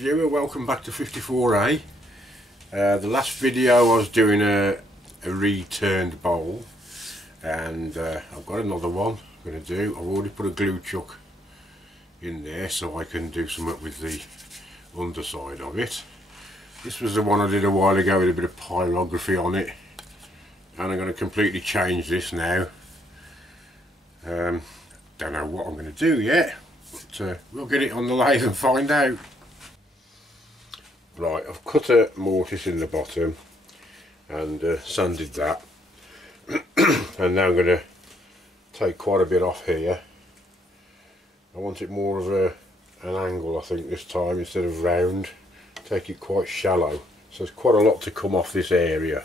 viewer, welcome back to 54A. The last video I was doing a returned bowl, and I've got another one I'm going to do. I've already put a glue chuck in there so I can do something with the underside of it. This was the one I did a while ago with a bit of pyrography on it, and I'm going to completely change this now. Don't know what I'm going to do yet, but we'll get it on the lathe and find out. Right, I've cut a mortise in the bottom and sanded that, and now I'm going to take quite a bit off here. I want it more of an angle, I think, this time, instead of round. Take it quite shallow, so there's quite a lot to come off this area.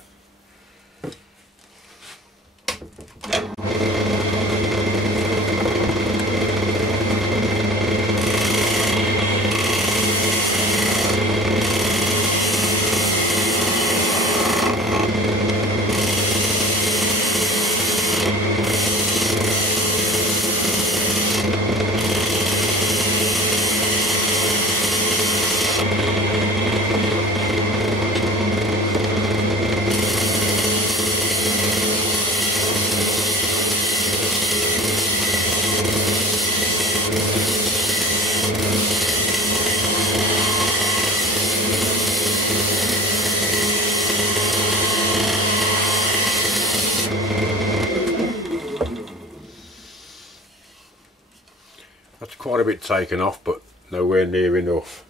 That's quite a bit taken off, but nowhere near enough.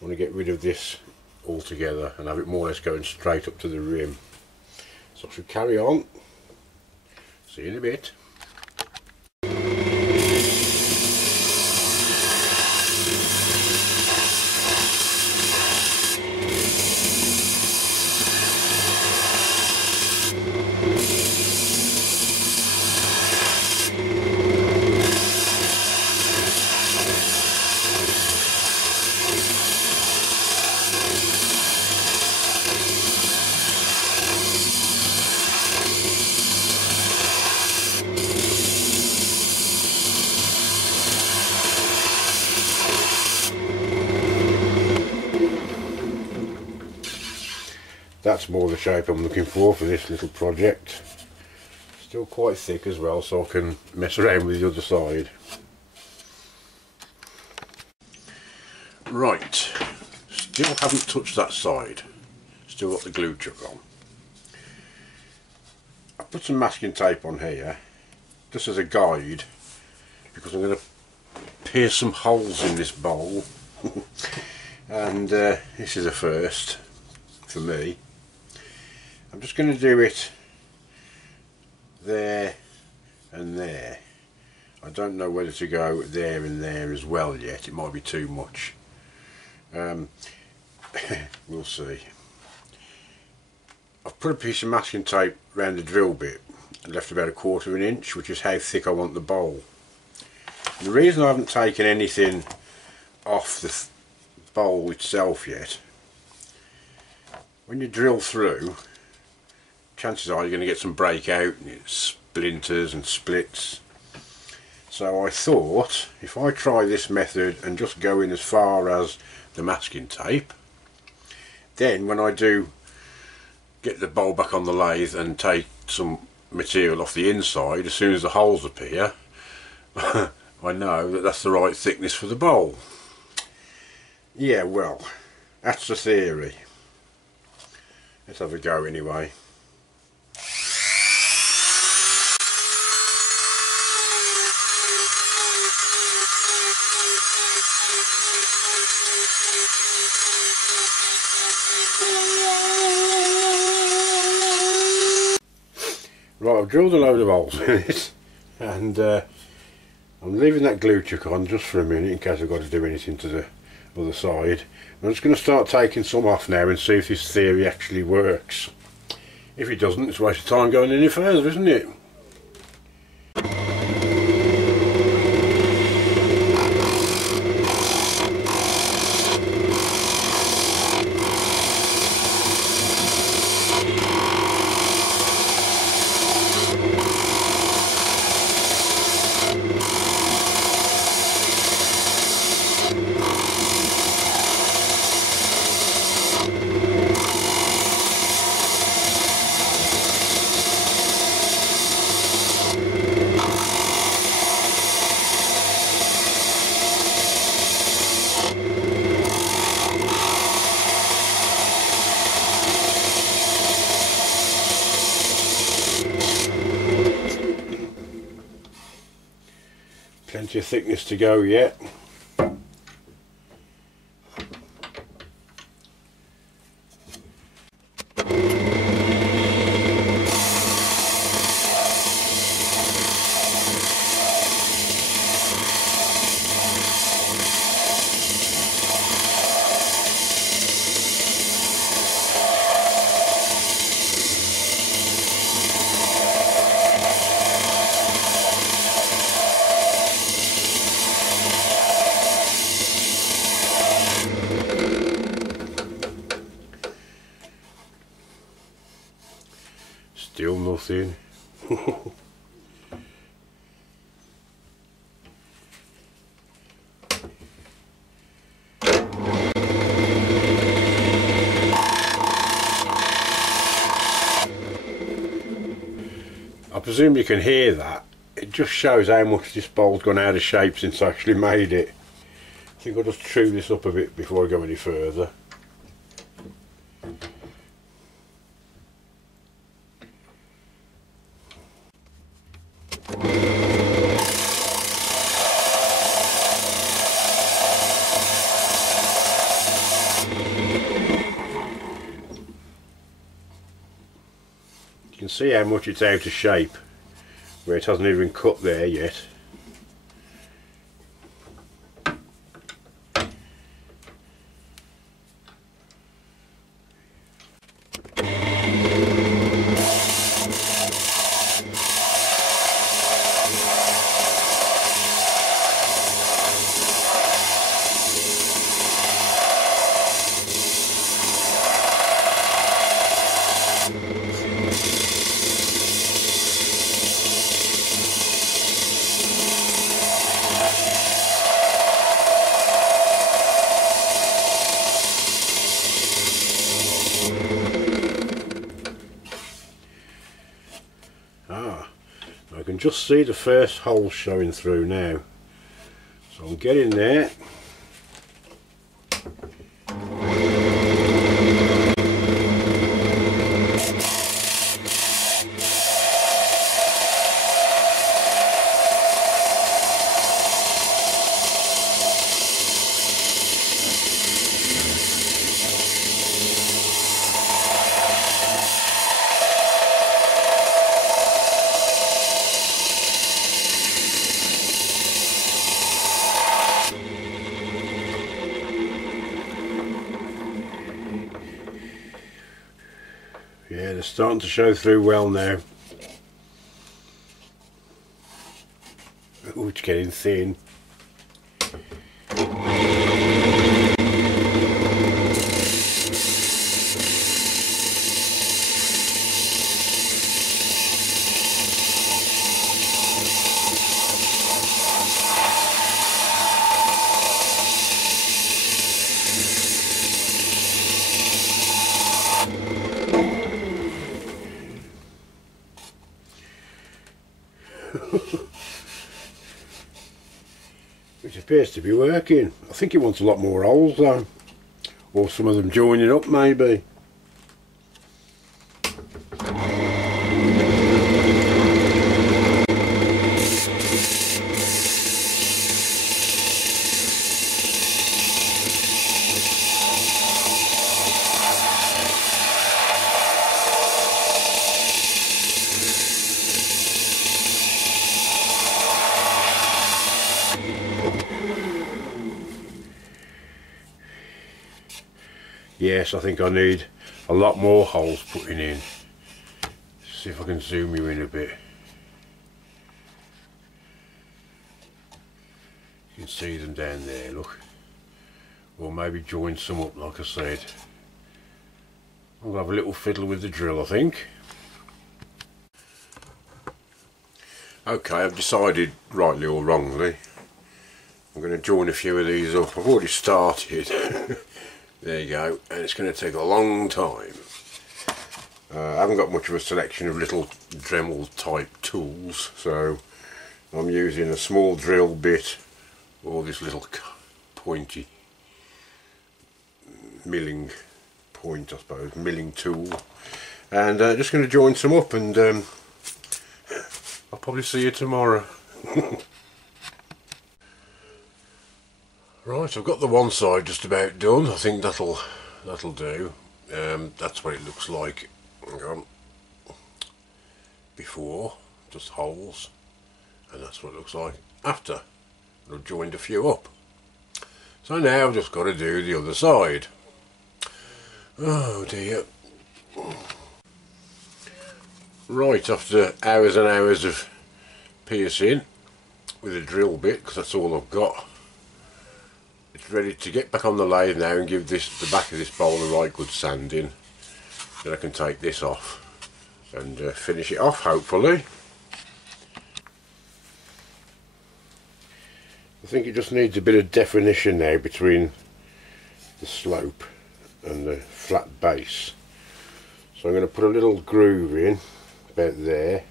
I want to get rid of this altogether and have it more or less going straight up to the rim. So I should carry on. See you in a bit. That's more the shape I'm looking for this little project. Still quite thick as well, so I can mess around with the other side. Right, still haven't touched that side. Still got the glue chuck on. I put some masking tape on here just as a guide, because I'm going to pierce some holes in this bowl and this is a first for me. I'm just going to do it there and there. I don't know whether to go there and there as well yet. It might be too much. We'll see. I've put a piece of masking tape around the drill bit and left about 1/4 of an inch, which is how thick I want the bowl. And the reason I haven't taken anything off the bowl itself yet, when you drill through, chances are you're going to get some breakout and splinters and splits. So I thought, if I try this method and just go in as far as the masking tape, then when I do get the bowl back on the lathe and take some material off the inside, as soon as the holes appear, I know that that's the right thickness for the bowl. Yeah, well, that's the theory. Let's have a go anyway. Right, I've drilled a load of holes in it, and I'm leaving that glue chuck on just for a minute in case I've got to do anything to the other side. I'm just going to start taking some off now and see if this theory actually works. If it doesn't, it's a waste of time going any further, isn't it? Plenty of thickness to go yet. Still nothing. I presume you can hear that. It just shows how much this bowl's gone out of shape since I actually made it. I think I'll just true this up a bit before I go any further. You can see how much it's out of shape, where it hasn't even cut there yet. I can just see the first hole showing through now, so I'm getting there. Yeah, they're starting to show through well now. Oh, it's getting thin. Which appears to be working. I think it wants a lot more holes though, or some of them joining up maybe. Yes, I think I need a lot more holes putting in. See if I can zoom you in a bit. You can see them down there, look. Or maybe join some up, like I said. I'll have a little fiddle with the drill, I think. Okay, I've decided, rightly or wrongly, I'm going to join a few of these up. I've already started. There you go, and it's going to take a long time. I haven't got much of a selection of little Dremel type tools, so I'm using a small drill bit or this little pointy milling point, I suppose, milling tool, and just going to join some up, and I'll probably see you tomorrow. Right, I've got the one side just about done. I think that'll do. That's what it looks like. Hang on. Before, just holes, and that's what it looks like after. I've joined a few up. So now I've just got to do the other side. Oh dear. Right, after hours and hours of piercing with a drill bit, because that's all I've got, it's ready to get back on the lathe now and give the back of this bowl a right good sanding. Then I can take this off and finish it off, hopefully. I think it just needs a bit of definition now between the slope and the flat base. So I'm going to put a little groove in about there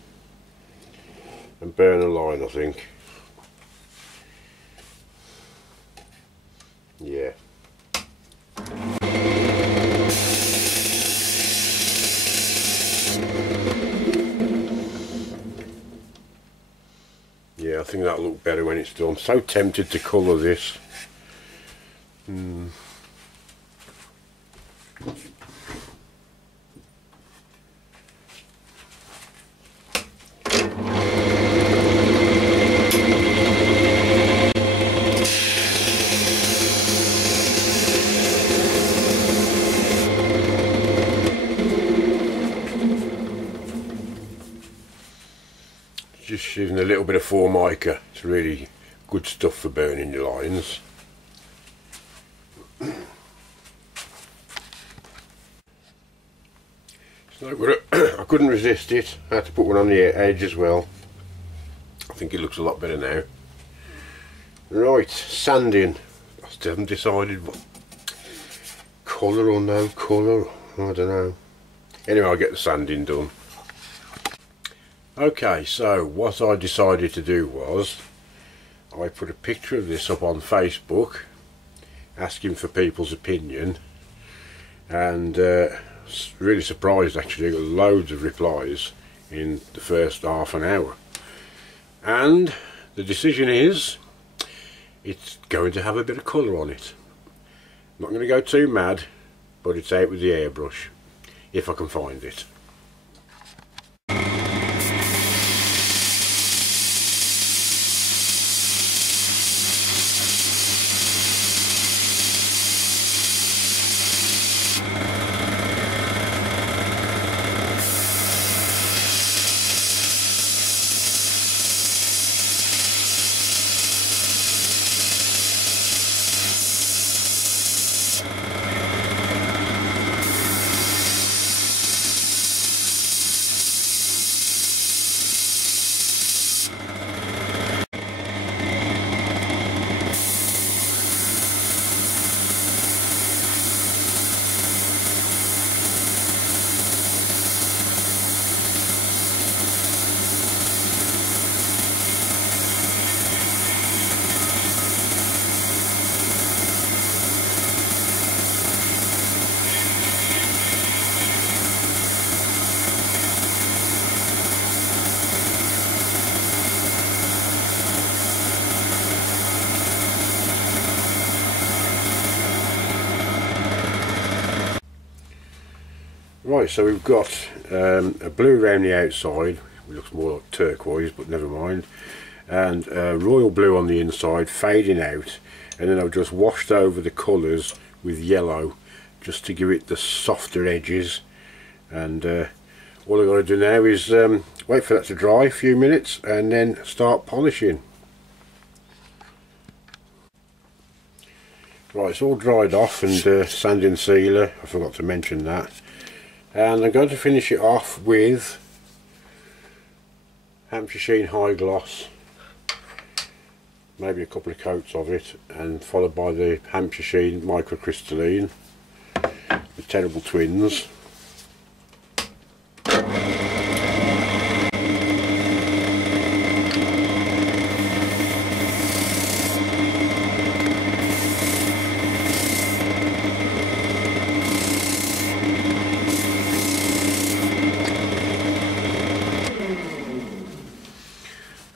and burn a line, I think. Yeah. Yeah, I think that'll look better when it's done. So tempted to colour this. Just using a little bit of Formica. It's really good stuff for burning your lines. So I couldn't resist it. I had to put one on the edge as well. I think it looks a lot better now. Right, sanding. I still haven't decided what colour or no colour. I don't know. Anyway, I'll get the sanding done. Okay, so what I decided to do was I put a picture of this up on Facebook asking for people's opinion, and really surprised actually. I got loads of replies in the first half an hour, and the decision is it's going to have a bit of colour on it. I'm not going to go too mad, but it's out with the airbrush if I can find it. Right, so we've got a blue around the outside, it looks more like turquoise, but never mind, and royal blue on the inside, fading out, and then I've just washed over the colours with yellow just to give it the softer edges. And all I've got to do now is wait for that to dry a few minutes and then start polishing. Right, it's all dried off, and sanding sealer, I forgot to mention that. And I'm going to finish it off with Hampshire Sheen High Gloss, maybe a couple of coats of it, and followed by the Hampshire Sheen Microcrystalline, the Terrible Twins.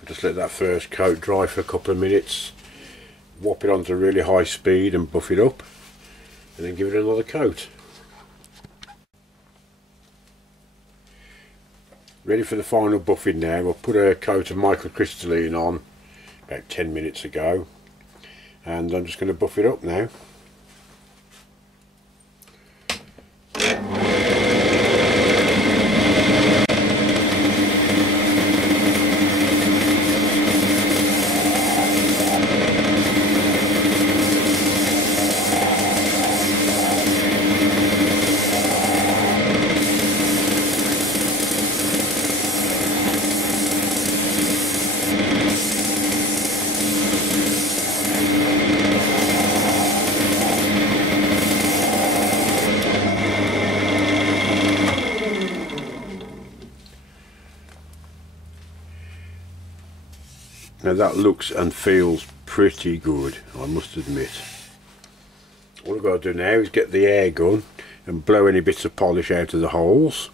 Just let that first coat dry for a couple of minutes, whop it onto really high speed and buff it up, and then give it another coat. Ready for the final buffing now. I've put a coat of microcrystalline on about 10 minutes ago, and I'm just going to buff it up now. Now that looks and feels pretty good, I must admit. All I've got to do now is get the air gun and blow any bits of polish out of the holes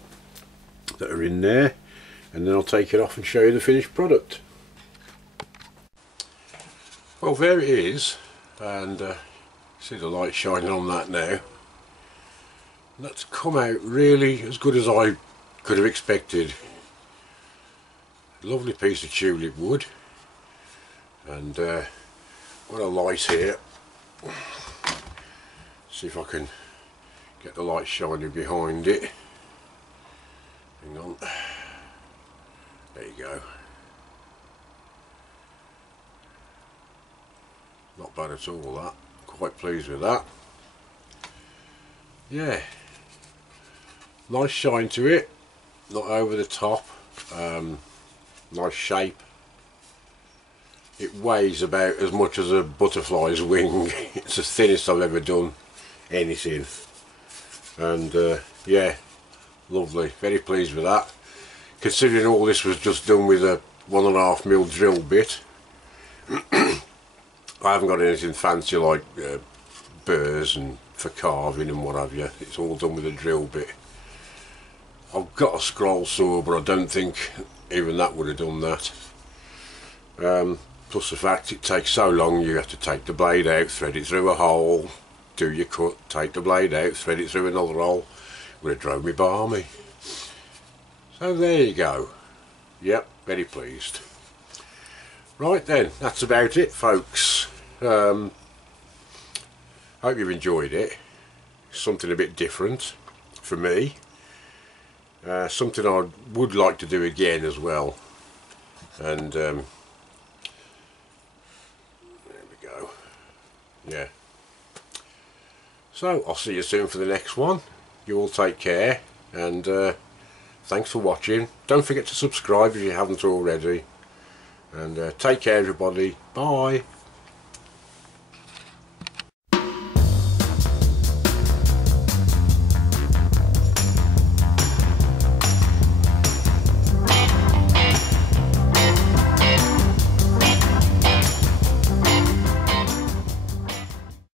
that are in there, and then I'll take it off and show you the finished product. Well, there it is, and see the light shining on that now. And that's come out really as good as I could have expected. Lovely piece of tulip wood. And got a light here. See if I can get the light shining behind it. Hang on. There you go. Not bad at all, that. Quite pleased with that. Yeah. Nice shine to it. Not over the top. Nice shape. It weighs about as much as a butterfly's wing. It's the thinnest I've ever done anything. And yeah, lovely. Very pleased with that. Considering all this was just done with a 1.5mm drill bit. I haven't got anything fancy like burrs and for carving and what have you. It's all done with a drill bit. I've got a scroll saw, but I don't think even that would have done that. Plus the fact it takes so long, you have to take the blade out, thread it through a hole, do your cut, take the blade out, thread it through another hole. Would have drove me balmy. So there you go. Yep, very pleased. Right then, that's about it, folks. Hope you've enjoyed it. Something a bit different for me. Something I would like to do again as well. And there we go. Yeah. So I'll see you soon for the next one. You all take care, and thanks for watching. Don't forget to subscribe if you haven't already. And take care, everybody. Bye.